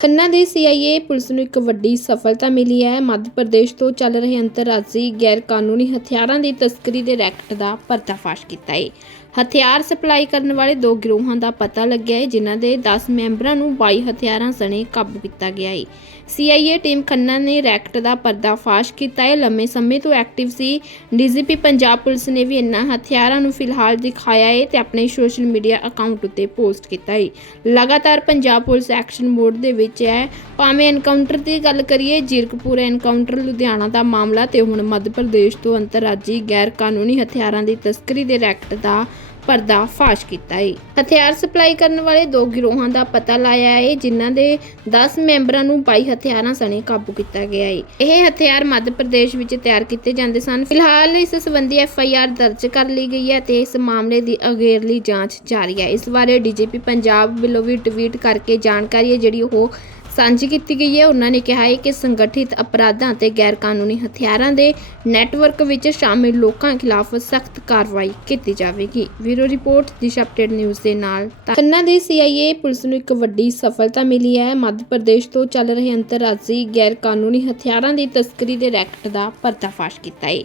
ਖੰਨਾ ਦੇ CIA police ਨੂੰ ਇੱਕ ਵੱਡੀ ਸਫਲਤਾ ਮਿਲੀ ਹੈ। ਮੱਧ ਪ੍ਰਦੇਸ਼ ਤੋਂ ਚੱਲ ਰਹੇ ਅੰਤਰਰਾਜੀ ਗੈਰ ਕਾਨੂੰਨੀ ਹਥਿਆਰਾਂ ਦੀ ਤਸਕਰੀ ਦੇ ਰੈਕਟ ਦਾ ਪਰਦਾਫਾਸ਼ ਕੀਤਾ ਹੈ। ਹਥਿਆਰ ਸਪਲਾਈ ਕਰਨ ਵਾਲੇ ਦੋ ਗਿਰੋਹਾਂ ਦਾ ਪਤਾ ਲੱਗਿਆ ਹੈ, ਜਿਨ੍ਹਾਂ ਦੇ 10 ਮੈਂਬਰਾਂ ਨੂੰ 22 ਹਥਿਆਰਾਂ ਸਣੇ ਕਾਬੂ ਕੀਤਾ ਗਿਆ ਹੈ। ਸੀਆਈਏ ਟੀਮ ਖੰਨਾ ਨੇ ਰੈਕਟ ਦਾ ਪਰਦਾਫਾਸ਼ ਕੀਤਾ ਹੈ। ਲੰਮੇ ਸਮੇਂ ਤੋਂ ਐਕਟਿਵ ਸੀ। ਡੀਜੀਪੀ ਪੰਜਾਬ ਪੁਲਿਸ ਨੇ ਵੀ ਇਨ੍ਹਾਂ ਹਥਿਆਰਾਂ ਨੂੰ ਫਿਲਹਾਲ ਦਿਖਾਇਆ ਹੈ ਤੇ ਆਪਣੇ ਸੋਸ਼ਲ ਮੀਡੀਆ ਅਕਾਊਂਟ ਉੱਤੇ ਪੋਸਟ ਕੀਤਾ ਹੈ। ਲਗਾਤਾਰ ਪੰਜਾਬ ਪੁਲਿਸ ਐਕਸ਼ਨ ਮੋਡ ਦੇ ਵਿੱਚ ਹੈ। ਭਾਵੇਂ ਐਨਕਾਊਂਟਰ ਦੀ ਗੱਲ ਕਰੀਏ, ਜੀਰਕਪੁਰ ਐਨਕਾਊਂਟਰ ਲੁਧਿਆਣਾ ਦਾ ਮਾਮਲਾ ਤੇ ਹੁਣ ਮੱਧ ਪ੍ਰਦੇਸ਼ ਤੋਂ ਅੰਤਰਰਾਜੀ ਗੈਰ ਕਾਨੂੰਨੀ ਹਥਿਆਰਾਂ ਦੀ ਤਸਕਰੀ ਦੇ ਰੈਕਟ ਦਾ ਪਰਦਾ ਕੀਤਾ ਹੈ ਹਥਿਆਰ ਸਪਲਾਈ ਕਰਨ ਵਾਲੇ ਦੋ ਗਿਰੋਹਾਂ ਦਾ ਪਤਾ ਲਾਇਆ ਹੈ ਜਿਨ੍ਹਾਂ ਦੇ 10 ਮੈਂਬਰਾਂ ਨੂੰ 22 ਹਥਿਆਰਾਂ ਸਣੇ ਕਾਬੂ ਕੀਤਾ ਗਿਆ ਹੈ ਇਹ ਹਥਿਆਰ ਮੱਧ ਪ੍ਰਦੇਸ਼ ਵਿੱਚ ਤਿਆਰ ਕੀਤੇ ਜਾਂਦੇ ਸਨ। ਫਿਲਹਾਲ ਇਸ ਸੰਬੰਧੀ ਐਫ ਆਈ ਆਰ ਦਰਜ ਕਰ ਲਈ ਗਈ ਹੈ ਤੇ ਇਸ ਮਾਮਲੇ ਦੀ ਅਗੇਰਲੀ ਜਾਂਚ ਜਾਰੀ ਹੈ। ਇਸ ਬਾਰੇ ਡੀਜੀਪੀ ਪੰਜਾਬ ਵੱਲੋਂ ਵੀ ਟਵੀਟ ਕਰਕੇ ਜਾਣਕਾਰੀ ਹੈ ਜਿਹੜੀ ਉਹ ਸਾਂਝੀ ਕੀਤੀ ਗਈ ਹੈ। ਉਹਨਾਂ ਨੇ ਕਿਹਾ ਹੈ ਕਿ ਸੰਗਠਿਤ ਅਪਰਾਧਾਂ ਅਤੇ ਗੈਰ ਹਥਿਆਰਾਂ ਦੇ ਨੈਟਵਰਕ ਵਿੱਚ ਸ਼ਾਮਿਲ ਲੋਕਾਂ ਖਿਲਾਫ ਸਖਤ ਕਾਰਵਾਈ ਕੀਤੀ ਜਾਵੇਗੀ। ਵੀਰੋ ਰਿਪੋਰਟ, ਦਿਸ਼ਾ ਅਪਡੇਟ ਨਿਊਜ਼ ਦੇ ਨਾਲ। ਖੰਨਾ ਦੇ ਸੀਆਈਏ ਪੁਲਿਸ ਨੂੰ ਇੱਕ ਵੱਡੀ ਸਫਲਤਾ ਮਿਲੀ ਹੈ। ਮੱਧ ਪ੍ਰਦੇਸ਼ ਤੋਂ ਚੱਲ ਰਹੇ ਅੰਤਰਰਾਜੀ ਗੈਰ ਕਾਨੂੰਨੀ ਹਥਿਆਰਾਂ ਦੀ ਤਸਕਰੀ ਦੇ ਰੈਕਟ ਦਾ ਪਰਦਾਫਾਸ਼ ਕੀਤਾ ਹੈ।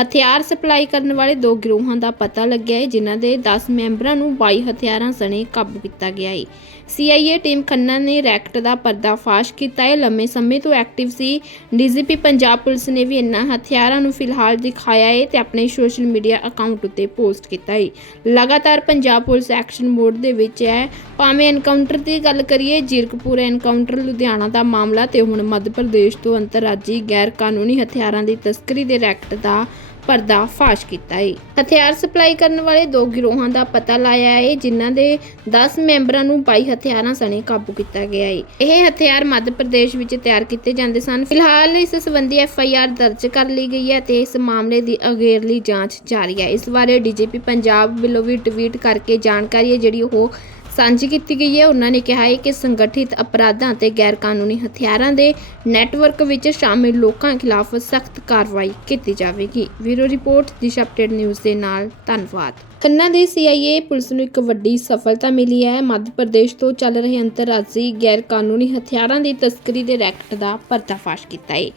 ਹਥਿਆਰ ਸਪਲਾਈ ਕਰਨ ਵਾਲੇ ਦੋ ਗਿਰੋਹਾਂ ਦਾ ਪਤਾ ਲੱਗਿਆ ਹੈ, ਜਿਨ੍ਹਾਂ ਦੇ 10 ਮੈਂਬਰਾਂ ਨੂੰ 22 ਹਥਿਆਰਾਂ ਸਣੇ ਕਾਬੂ ਕੀਤਾ ਗਿਆ ਹੈ। ਸੀਆਈਏ ਟੀਮ ਖੰਨਾ ਨੇ ਰੈਕਟ ਦਾ ਪਰਦਾਫਾਸ਼ ਕੀਤਾ ਹੈ। ਲੰਮੇ ਸਮੇਂ ਤੋਂ ਐਕਟਿਵ ਸੀ। ਡੀਜੀਪੀ ਪੰਜਾਬ ਪੁਲਿਸ ਨੇ ਵੀ ਇਨ੍ਹਾਂ ਹਥਿਆਰਾਂ ਨੂੰ ਫਿਲਹਾਲ ਦਿਖਾਇਆ ਹੈ ਤੇ ਆਪਣੇ ਸੋਸ਼ਲ ਮੀਡੀਆ ਅਕਾਊਂਟ ਉੱਤੇ ਪੋਸਟ ਕੀਤਾ ਹੈ। ਲਗਾਤਾਰ ਪੰਜਾਬ ਪੁਲਿਸ ਐਕਸ਼ਨ ਮੋਡ ਦੇ ਵਿੱਚ ਹੈ। ਭਾਵੇਂ ਐਨਕਾਊਂਟਰ ਦੀ ਗੱਲ ਕਰੀਏ, ਜੀਰਕਪੁਰ ਐਨਕਾਊਂਟਰ ਲੁਧਿਆਣਾ ਦਾ ਮਾਮਲਾ ਤੇ ਹੁਣ ਮੱਧ ਪ੍ਰਦੇਸ਼ ਤੋਂ ਅੰਤਰਰਾਜੀ ਗੈਰ ਕਾਨੂੰਨੀ ਹਥਿਆਰਾਂ ਦੀ ਤਸਕਰੀ ਦੇ ਰੈਕਟ ਦਾ ਪਰਦਾ ਕੀਤਾ ਹੈ ਹਥਿਆਰ ਸਪਲਾਈ ਕਰਨ ਵਾਲੇ ਦੋ ਗਿਰੋਹਾਂ ਦਾ ਪਤਾ ਲਾਇਆ ਹੈ ਜਿਨ੍ਹਾਂ ਦੇ 10 ਮੈਂਬਰਾਂ ਨੂੰ 22 ਹਥਿਆਰਾਂ ਸਣੇ ਕਾਬੂ ਕੀਤਾ ਗਿਆ ਹੈ ਇਹ ਹਥਿਆਰ ਮੱਧ ਪ੍ਰਦੇਸ਼ ਵਿੱਚ ਤਿਆਰ ਕੀਤੇ ਜਾਂਦੇ ਸਨ। ਫਿਲਹਾਲ ਇਸ ਸਬੰਧੀ ਐਫ ਆਈ ਆਰ ਦਰਜ ਕਰ ਲਈ ਗਈ ਹੈ ਤੇ ਇਸ ਮਾਮਲੇ ਦੀ ਅਗੇਰਲੀ ਜਾਂਚ ਜਾਰੀ ਹੈ। ਇਸ ਬਾਰੇ ਡੀਜੀਪੀ ਪੰਜਾਬ ਵੱਲੋਂ ਵੀ ਟਵੀਟ ਕਰਕੇ ਜਾਣਕਾਰੀ ਹੈ ਜਿਹੜੀ ਉਹ ਸਾਂਝੀ ਕੀਤੀ ਗਈ ਹੈ। ਉਹਨਾਂ ਨੇ ਕਿਹਾ ਹੈ ਕਿ ਸੰਗਠਿਤ ਅਪਰਾਧਾਂ ਅਤੇ ਗੈਰ ਕਾਨੂੰਨੀ ਹਥਿਆਰਾਂ ਦੇ ਨੈਟਵਰਕ ਵਿੱਚ ਸ਼ਾਮਿਲ ਲੋਕਾਂ ਖਿਲਾਫ ਸਖਤ ਕਾਰਵਾਈ ਕੀਤੀ ਜਾਵੇਗੀ। ਵੀਰੋ ਰਿਪੋਰਟ, ਦਿਸ਼ਾ ਅਪਡੇਟ ਨਿਊਜ਼ ਦੇ ਨਾਲ ਧੰਨਵਾਦ। ਖੰਨਾ ਦੇ ਸੀਆਈਏ ਪੁਲਿਸ ਨੂੰ ਇੱਕ ਵੱਡੀ ਸਫਲਤਾ ਮਿਲੀ ਹੈ। ਮੱਧ ਪ੍ਰਦੇਸ਼ ਤੋਂ ਚੱਲ ਰਹੇ ਅੰਤਰਰਾਜੀ ਗੈਰ ਕਾਨੂੰਨੀ ਹਥਿਆਰਾਂ ਦੀ ਤਸਕਰੀ ਦੇ ਰੈਕਟ ਦਾ ਪਰਦਾਫਾਸ਼ ਕੀਤਾ ਹੈ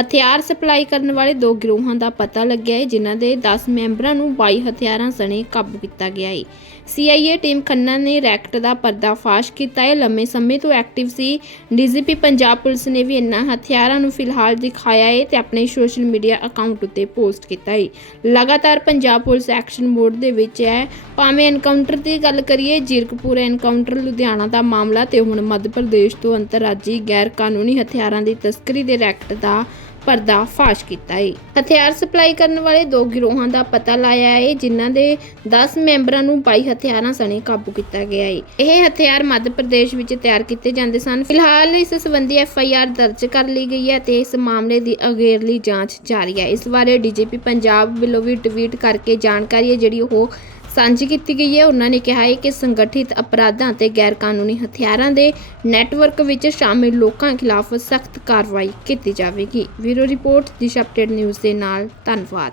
ਹਥਿਆਰ ਸਪਲਾਈ ਕਰਨ ਵਾਲੇ ਦੋ ਗਿਰੋਹਾਂ ਦਾ ਪਤਾ ਲੱਗਿਆ ਹੈ ਜਿਨ੍ਹਾਂ ਦੇ 10 ਮੈਂਬਰਾਂ ਨੂੰ 22 ਹਥਿਆਰਾਂ ਸਣੇ ਕਾਬੂ ਕੀਤਾ ਗਿਆ ਹੈ ਸੀਆਈਏ ਟੀਮ ਖੰਨਾ ਨੇ ਰੈਕਟ ਦਾ ਪਰਦਾਫਾਸ਼ ਕੀਤਾ ਹੈ ਲੰਮੇ ਸਮੇਂ ਤੋਂ ਐਕਟਿਵ ਸੀ। ਡੀਜੀਪੀ ਪੰਜਾਬ ਪੁਲਿਸ ਨੇ ਵੀ ਇਨ੍ਹਾਂ ਹਥਿਆਰਾਂ ਨੂੰ ਫਿਲਹਾਲ ਦਿਖਾਇਆ ਹੈ ਤੇ ਆਪਣੇ ਸੋਸ਼ਲ ਮੀਡੀਆ ਅਕਾਊਂਟ ਉੱਤੇ ਪੋਸਟ ਕੀਤਾ ਹੈ ਲਗਾਤਾਰ ਪੰਜਾਬ ਪੁਲਿਸ ਐਕਸ਼ਨ ਮੋਡ ਦੇ ਵਿੱਚ ਹੈ। ਭਾਵੇਂ ਐਨਕਾਊਂਟਰ ਦੀ ਗੱਲ ਕਰੀਏ, ਜੀਰਕਪੁਰ ਐਨਕਾਊਂਟਰ ਲੁਧਿਆਣਾ ਦਾ ਮਾਮਲਾ ਤੇ ਹੁਣ ਮੱਧ ਪ੍ਰਦੇਸ਼ ਤੋਂ ਅੰਤਰਰਾਜੀ ਗੈਰ ਕਾਨੂੰਨੀ ਹਥਿਆਰਾਂ ਦੀ ਤਸਕਰੀ ਦੇ ਰੈਕਟ ਦਾ ਪਰਦਾ ਕੀਤਾ ਹੈ ਹਥਿਆਰ ਸਪਲਾਈ ਕਰਨ ਵਾਲੇ ਦੋ ਗਿਰੋਹਾਂ ਦਾ ਪਤਾ ਲਾਇਆ ਹੈ ਜਿਨ੍ਹਾਂ ਦੇ 10 ਮੈਂਬਰਾਂ ਨੂੰ 22 ਹਥਿਆਰਾਂ ਸਣੇ ਕਾਬੂ ਕੀਤਾ ਗਿਆ ਹੈ ਇਹ ਹਥਿਆਰ ਮੱਧ ਪ੍ਰਦੇਸ਼ ਵਿੱਚ ਤਿਆਰ ਕੀਤੇ ਜਾਂਦੇ ਸਨ। ਫਿਲਹਾਲ ਇਸ ਸਬੰਧੀ ਐਫ ਆਈ ਆਰ ਦਰਜ ਕਰ ਲਈ ਗਈ ਹੈ ਤੇ ਇਸ ਮਾਮਲੇ ਦੀ ਅਗੇਰਲੀ ਜਾਂਚ ਜਾਰੀ ਹੈ। ਇਸ ਬਾਰੇ ਡੀਜੀਪੀ ਪੰਜਾਬ ਵੱਲੋਂ ਵੀ ਟਵੀਟ ਕਰਕੇ ਜਾਣਕਾਰੀ ਹੈ ਜਿਹੜੀ ਉਹ ਸਾਂਝੀ ਕੀਤੀ ਗਈ ਹੈ। ਉਹਨਾਂ ਨੇ ਕਿਹਾ ਹੈ ਕਿ ਸੰਗਠਿਤ ਅਪਰਾਧਾਂ ਅਤੇ ਗੈਰ ਕਾਨੂੰਨੀ ਹਥਿਆਰਾਂ ਦੇ ਨੈਟਵਰਕ ਵਿੱਚ ਸ਼ਾਮਿਲ ਲੋਕਾਂ ਖਿਲਾਫ ਸਖਤ ਕਾਰਵਾਈ ਕੀਤੀ ਜਾਵੇਗੀ। ਵੀਰੋ ਰਿਪੋਰਟ, ਦਿਸ਼ਾ ਅਪਡੇਟ ਨਿਊਜ਼ ਦੇ ਨਾਲ ਧੰਨਵਾਦ।